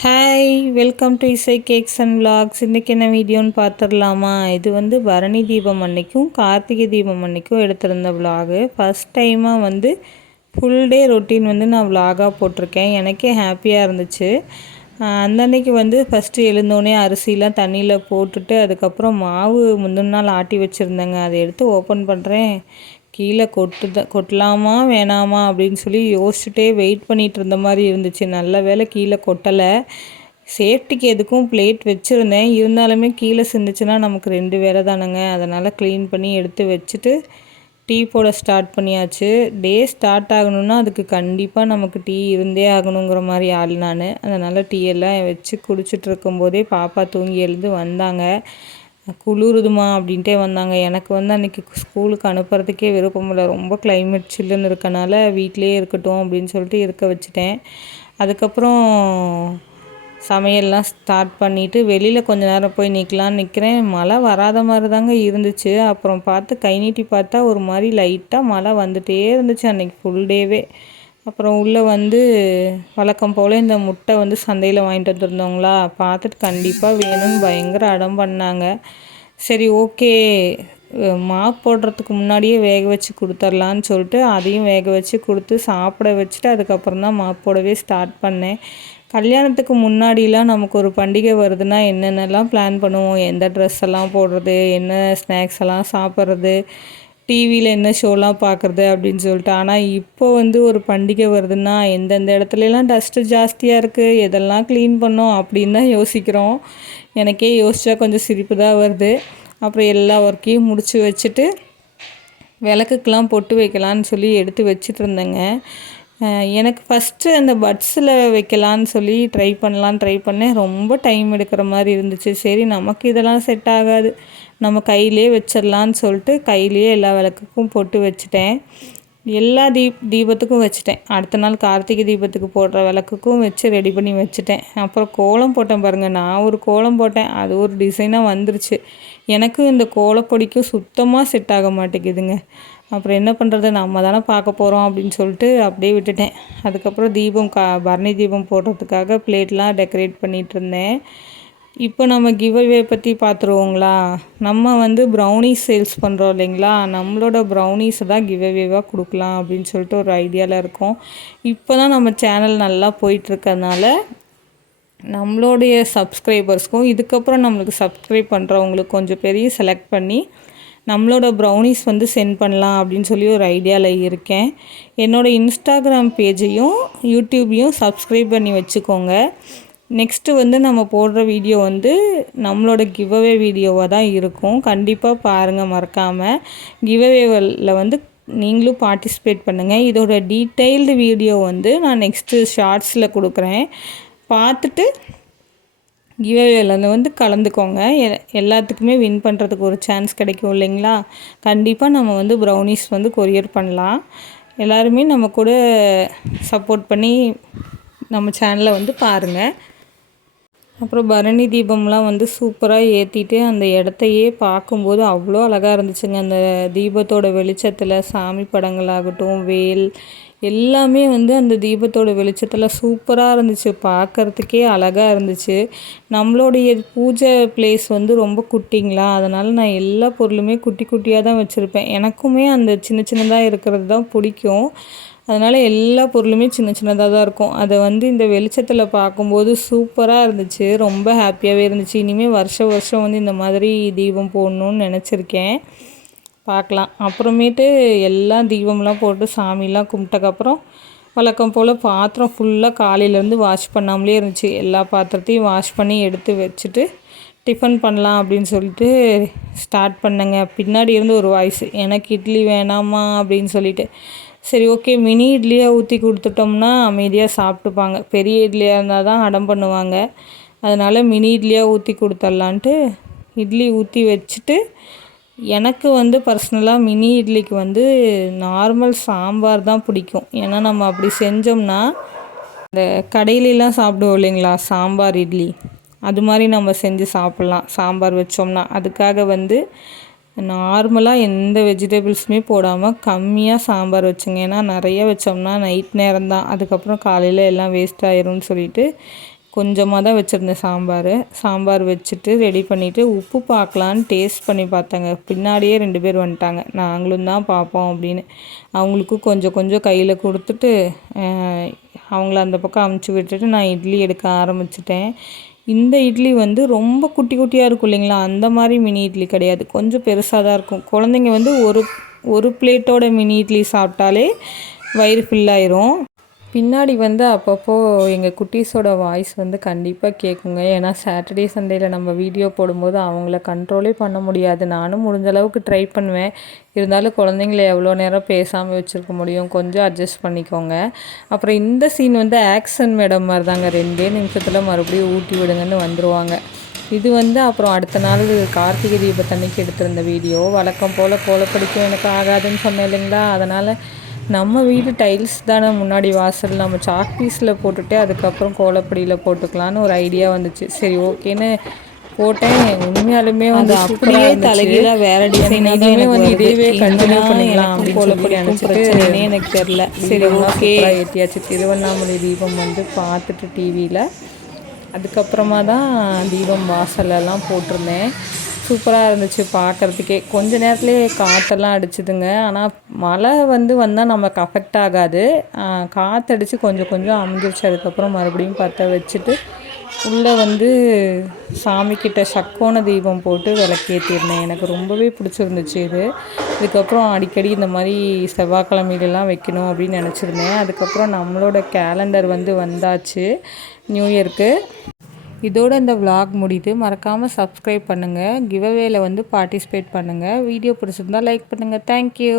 Hi, welcome to இசை cakes and vlogs. இன்றைக்கி என்ன வீடியோன்னு பார்த்துடலாமா? இது பரணி தீபம் அன்னைக்கும் கார்த்திகை தீபம் அன்னைக்கும் எடுத்திருந்த விலாகு. ஃபஸ்ட் டைமாக ஃபுல் டே ரொட்டீன் நான் விலாகாக போட்டிருக்கேன். எனக்கே ஹாப்பியாக இருந்துச்சு. அந்த அன்னைக்கு ஃபஸ்ட்டு எழுந்தோடனே அரிசிலாம் தண்ணியில் போட்டுட்டு அதுக்கப்புறம் மாவு முந்தின நாள் ஆட்டி வச்சுருந்தேங்க. அதை எடுத்து ஓப்பன் பண்ணுறேன். கீழே கொட்டலாமா வேணாமா அப்படின்னு சொல்லி யோசிச்சுட்டே வெயிட் பண்ணிகிட்டு இருந்த மாதிரி இருந்துச்சு. நல்ல வேளை கீழே கொட்டலை. சேஃப்டிக்கு எதுக்கும் பிளேட் வச்சுருந்தேன். இருந்தாலுமே கீழே சிந்துச்சுன்னா நமக்கு 2 வேலை தானேங்க. அதனால் க்ளீன் பண்ணி எடுத்து வச்சுட்டு டீ போட ஸ்டார்ட் பண்ணியாச்சு. டே ஸ்டார்ட் ஆகணுன்னா அதுக்கு கண்டிப்பாக நமக்கு டீ இருந்தே ஆகணுங்கிற மாதிரி ஆள் நான். அதனால் டீ எல்லாம் வச்சு குடிச்சிட்டு இருக்கும்போதே பாப்பா தூங்கி எழுந்து வந்தாங்க. குளிருதுமா அப்படின்ட்டே வந்தாங்க. எனக்கு அன்றைக்கி ஸ்கூலுக்கு அனுப்புறதுக்கே விருப்பம் இல்லை. ரொம்ப கிளைமேட் சில்லுன்னு இருக்கனால வீட்டிலே இருக்கட்டும் அப்படின்னு சொல்லிட்டு இருக்க வச்சுட்டேன். அதுக்கப்புறம் சமையல்லாம் ஸ்டார்ட் பண்ணிவிட்டு வெளியில் கொஞ்ச நேரம் போய் நிற்கலான்னு நிற்கிறேன். மழை வராத மாதிரி தாங்க இருந்துச்சு. அப்புறம் பார்த்து கை நீட்டி பார்த்தா ஒரு மாதிரி லைட்டாக மழை வந்துகிட்டே இருந்துச்சு அன்றைக்கி ஃபுல் டேவே. அப்புறம் உள்ளே வழக்கம் போல் இந்த முட்டை சந்தையில் வாங்கிட்டு வந்துருந்தவங்களா பார்த்துட்டு கண்டிப்பாக வேணும்னு பயங்கர அடம் பண்ணாங்க. சரி, ஓகே, மாவு போடுறதுக்கு முன்னாடியே வேக வச்சு கொடுத்துர்லான்னு சொல்லிட்டு அதையும் வேக வச்சு கொடுத்து சாப்பிட வச்சுட்டு அதுக்கப்புறம் தான் மாவு போடவே ஸ்டார்ட் பண்ணேன். கல்யாணத்துக்கு முன்னாடிலாம் நமக்கு ஒரு பண்டிகை வருதுன்னா என்னென்னலாம் பிளான் பண்ணுவோம், எந்த ட்ரெஸ் எல்லாம் போடுறது, என்ன ஸ்நாக்ஸ் எல்லாம் சாப்பிட்றது, டிவியில் என்ன ஷோலாம் பார்க்குறது அப்படின்னு சொல்லிட்டு. ஆனால் இப்போ ஒரு பண்டிகை வருதுன்னா எந்தெந்த இடத்துலலாம் டஸ்ட்டு ஜாஸ்தியாக இருக்குது, எதெல்லாம் க்ளீன் பண்ணோம் அப்படின்னு தான் யோசிக்கிறோம். எனக்கே யோசித்தா கொஞ்சம் சிரிப்பு தான் வருது. அப்புறம் எல்லா ஒர்க்கையும் முடித்து வச்சுட்டு விளக்குக்கெலாம் பொட்டு வைக்கலான்னு சொல்லி எடுத்து வச்சுட்டு இருந்தேங்க. எனக்கு ஃபஸ்ட்டு அந்த பட்ஸில் வைக்கலான்னு சொல்லி ட்ரை பண்ணேன். ரொம்ப டைம் எடுக்கிற மாதிரி இருந்துச்சு. சரி, நமக்கு இதெல்லாம் செட் ஆகாது, நம்ம கையிலே வச்சிடலான்னு சொல்லிட்டு கையிலேயே எல்லா விளக்குக்கும் பொட்டு வச்சுட்டேன். எல்லா தீபத்துக்கும் வச்சுட்டேன். அடுத்த நாள் கார்த்திகை தீபத்துக்கு போடுற விளக்குக்கும் வச்சு ரெடி பண்ணி வச்சுட்டேன். அப்புறம் கோலம் போட்டேன் பாருங்கள். நான் ஒரு கோலம் போட்டேன், அது ஒரு டிசைனாக வந்துருச்சு. எனக்கும் இந்த கோலப்பொடிக்கும் சுத்தமாக செட் ஆக மாட்டேங்குதுங்க. அப்புறம் என்ன பண்ணுறது, நம்ம தானே பார்க்க போகிறோம் அப்படின்னு சொல்லிட்டு அப்படியே விட்டுட்டேன். அதுக்கப்புறம் பரணி தீபம் போடுறதுக்காக பிளேட்லாம் டெக்கரேட் பண்ணிகிட்டு இருந்தேன். இப்போ நம்ம கிவ்அவே பற்றி பார்த்துருவோங்களா? நம்ம ப்ரௌனிஸ் சேல்ஸ் பண்ணுறோம் இல்லைங்களா? நம்மளோட ப்ரௌனிஸை தான் கிவ்அவேவாக கொடுக்கலாம் அப்படின்னு சொல்லிட்டு ஒரு ஐடியாவில் இருக்கோம். இப்போ தான் நம்ம சேனல் நல்லா போயிட்டுருக்கறனால நம்மளுடைய சப்ஸ்கிரைபர்ஸ்க்கும் இதுக்கப்புறம் நம்மளுக்கு சப்ஸ்கிரைப் பண்ணுறவங்களுக்கு கொஞ்சம் பெரிய செலக்ட் பண்ணி நம்மளோட ப்ரௌனிஸ் சென்ட் பண்ணலாம் அப்படின்னு சொல்லி ஒரு ஐடியாவில் இருக்கேன். என்னோடய இன்ஸ்டாகிராம் பேஜையும் யூடியூப்பையும் சப்ஸ்கிரைப் பண்ணி வச்சுக்கோங்க. நெக்ஸ்ட்டு நம்ம போடுற வீடியோ நம்மளோட கிவ்அவே வீடியோவாக தான் இருக்கும். கண்டிப்பாக பாருங்கள் மறக்காமல். கிவ்அவேவில் நீங்களும் பார்ட்டிசிபேட் பண்ணுங்கள். இதோட டீட்டெயில்டு வீடியோ நான் நெக்ஸ்ட்டு ஷார்ட்ஸில் கொடுக்குறேன். பார்த்துட்டு கிவ்அவேவில் கலந்துக்கோங்க. எல்லாத்துக்குமே வின் பண்ணுறதுக்கு ஒரு சான்ஸ் கிடைக்கும் இல்லைங்களா? கண்டிப்பாக நம்ம ப்ரௌனிஸ் கொரியர் பண்ணலாம். எல்லாருமே நம்ம கூட சப்போர்ட் பண்ணி நம்ம சேனலை பாருங்கள். அப்புறம் பரணி தீபம்லாம் சூப்பராக ஏற்றிட்டு அந்த இடத்தையே பார்க்கும்போது அவ்வளோ அழகாக இருந்துச்சுங்க. அந்த தீபத்தோட வெளிச்சத்தில் சாமி படங்களாகட்டும், வேல் எல்லாமே அந்த தீபத்தோட வெளிச்சத்தில் சூப்பராக இருந்துச்சு. பார்க்குறதுக்கே அழகாக இருந்துச்சு. நம்மளுடைய பூஜை பிளேஸ் ரொம்ப குட்டிங்களா, அதனால் நான் எல்லா பொருளுமே குட்டி குட்டியாக தான் வச்சுருப்பேன். எனக்குமே அந்த சின்ன சின்னதாக இருக்கிறது தான் பிடிக்கும். அதனால் எல்லா பொருளுமே சின்ன சின்னதாக தான் இருக்கும். அதை இந்த வெளிச்சத்தில் பார்க்கும்போது சூப்பராக இருந்துச்சு. ரொம்ப ஹாப்பியாகவே இருந்துச்சு. இனிமேல் வருஷம் இந்த மாதிரி தீபம் போடணுன்னு நினச்சிருக்கேன். பார்க்கலாம். அப்புறமேட்டு எல்லாம் தீபம்லாம் போட்டு சாமிலாம் கும்பிட்டக்கப்புறம் வழக்கம் போல் பாத்திரம் ஃபுல்லாக காலையிலேருந்து வாஷ் பண்ணாமலே இருந்துச்சு. எல்லா பாத்திரத்தையும் வாஷ் பண்ணி எடுத்து வச்சுட்டு டிஃபன் பண்ணலாம் அப்படின்னு சொல்லிட்டு ஸ்டார்ட் பண்ணேங்க. பின்னாடி இருந்து ஒரு வாய்ஸ், எனக்கு இட்லி வேணாமா அப்படின்னு சொல்லிட்டு. சரி, ஓகே, மினி இட்லியாக ஊற்றி கொடுத்துட்டோம்னா அமைதியாக சாப்பிட்டுப்பாங்க. பெரிய இட்லியாக இருந்தால் தான் அடம் பண்ணுவாங்க. அதனால் மினி இட்லியாக ஊற்றி கொடுத்துர்லான்ட்டு இட்லி ஊற்றி வச்சுட்டு, எனக்கு பர்சனலாக மினி இட்லிக்கு நார்மல் சாம்பார் தான் பிடிக்கும். ஏன்னா நம்ம அப்படி செஞ்சோம்னா இந்த கடையிலலாம் சாப்பிடுவோம் இல்லைங்களா சாம்பார் இட்லி, அது மாதிரி நம்ம செஞ்சு சாப்பிட்லாம் சாம்பார் வச்சோம்னா. அதுக்காக நார்மலாக எந்த வெஜிடபிள்ஸுமே போடாமல் கம்மியாக சாம்பார் வச்சுங்க. ஏன்னா நிறைய வச்சோம்னா நைட் நேரம் தான், அதுக்கப்புறம் காலையில் எல்லாம் வேஸ்ட் ஆயிரும்னு சொல்லிட்டு கொஞ்சமாக தான் வச்சுருந்தேன் சாம்பார் வச்சுட்டு ரெடி பண்ணிவிட்டு உப்பு பார்க்கலான்னு டேஸ்ட் பண்ணி பார்த்தாங்க. பின்னாடியே 2 பேர் வந்துட்டாங்க, நாங்களும் தான் பார்ப்போம் அப்படின்னு. அவங்களுக்கும் கொஞ்சம் கொஞ்சம் கையில் கொடுத்துட்டு அவங்கள அந்த பக்கம் அமுச்சு விட்டுட்டு நான் இட்லி எடுக்க ஆரம்பிச்சிட்டேன். இந்த இட்லி வந்து ரொம்ப குட்டி குட்டியாக இருக்கும் இல்லைங்களா, அந்த மாதிரி மினி இட்லி கிடையாது, கொஞ்சம் பெருசாக தான் இருக்கும். குழந்தைங்க வந்து ஒரு பிளேட்டோட மினி இட்லி சாப்பிட்டாலே வயிறு ஃபில்லாயிரும். பின்னாடி வந்து அப்பப்போ எங்கள் குட்டீஸோட வாய்ஸ் வந்து கண்டிப்பாக கேட்குங்க. ஏன்னா சாட்டர்டே சண்டேயில் நம்ம வீடியோ போடும்போது அவங்கள கண்ட்ரோலே பண்ண முடியாது. நானும் முடிஞ்ச அளவுக்கு ட்ரை பண்ணுவேன். இருந்தாலும் குழந்தைங்கள எவ்வளோ நேரம் பேசாமல் வச்சுருக்க முடியும், கொஞ்சம் அட்ஜஸ்ட் பண்ணிக்கோங்க. அப்புறம் இந்த சீன் வந்து ஆக்ஷன் மேடம் மாதிரி தாங்க, 2 நிமிஷத்தில் மறுபடியும் ஊட்டி விடுங்கன்னு வந்துடுவாங்க. இது வந்து அப்புறம் அடுத்த நாள் கார்த்திகை தீபத்தன்னைக்கு எடுத்திருந்த வீடியோ. வழக்கம் போல் கோலப்படிக்கும் எனக்கு ஆகாதுன்னு சொன்னேன் இல்லைங்களா, அதனால் நம்ம வீடு டைல்ஸ் தானே முன்னாடி வாசல், நம்ம சாக் பீஸில் போட்டுட்டு அதுக்கப்புறம் கோலப்படியில் போட்டுக்கலான்னு ஒரு ஐடியா வந்துச்சு. சரி ஓகேன்னு போட்டேன். உண்மையாலுமே வந்து அப்படியே தலைகீழாக வேறு டிசைனாகவே வந்து இதுவே கண்டினியூ பண்ணிக்கலாம் அப்படின்னு கோலப்படி நினச்சிட்டு எனக்கு தெரில. சரி ஓகே ஏற்றியாச்சு. திருவண்ணாமலை தீபம் வந்து பார்த்துட்டு டிவியில் அதுக்கப்புறமா தான் தீபம் வாசலெல்லாம் போட்டிருந்தேன். சூப்பராக இருந்துச்சு பார்க்குறதுக்கே. கொஞ்ச நேரத்துலேயே காற்றெல்லாம் அடிச்சுதுங்க. ஆனால் மழை வந்தால் நமக்கு அஃபெக்ட் ஆகாது. காற்றடிச்சு கொஞ்சம் கொஞ்சம் அமுங்கிருச்சு. அதுக்கப்புறம் மறுபடியும் பற்ற வச்சுட்டு உள்ளே வந்து சாமிக்கிட்ட சக்கோண தீபம் போட்டு விளக்கேற்றிருந்தேன். எனக்கு ரொம்பவே பிடிச்சிருந்துச்சு இது. இதுக்கப்புறம் அடிக்கடி இந்த மாதிரி செவ்வாய்க்கிழமையிலலாம் வைக்கணும் அப்படின்னு நினச்சிருந்தேன். அதுக்கப்புறம் நம்மளோட கேலண்டர் வந்தாச்சு நியூ இயருக்கு. இதோட இந்த vlog முடியுது. மறக்காமல் சப்ஸ்கிரைப் பண்ணுங்கள், கிவ்அவேல பார்ட்டிசிபேட் பண்ணுங்கள். வீடியோ பிடிச்சிருந்தால் லைக் பண்ணுங்கள். தேங்க்யூ.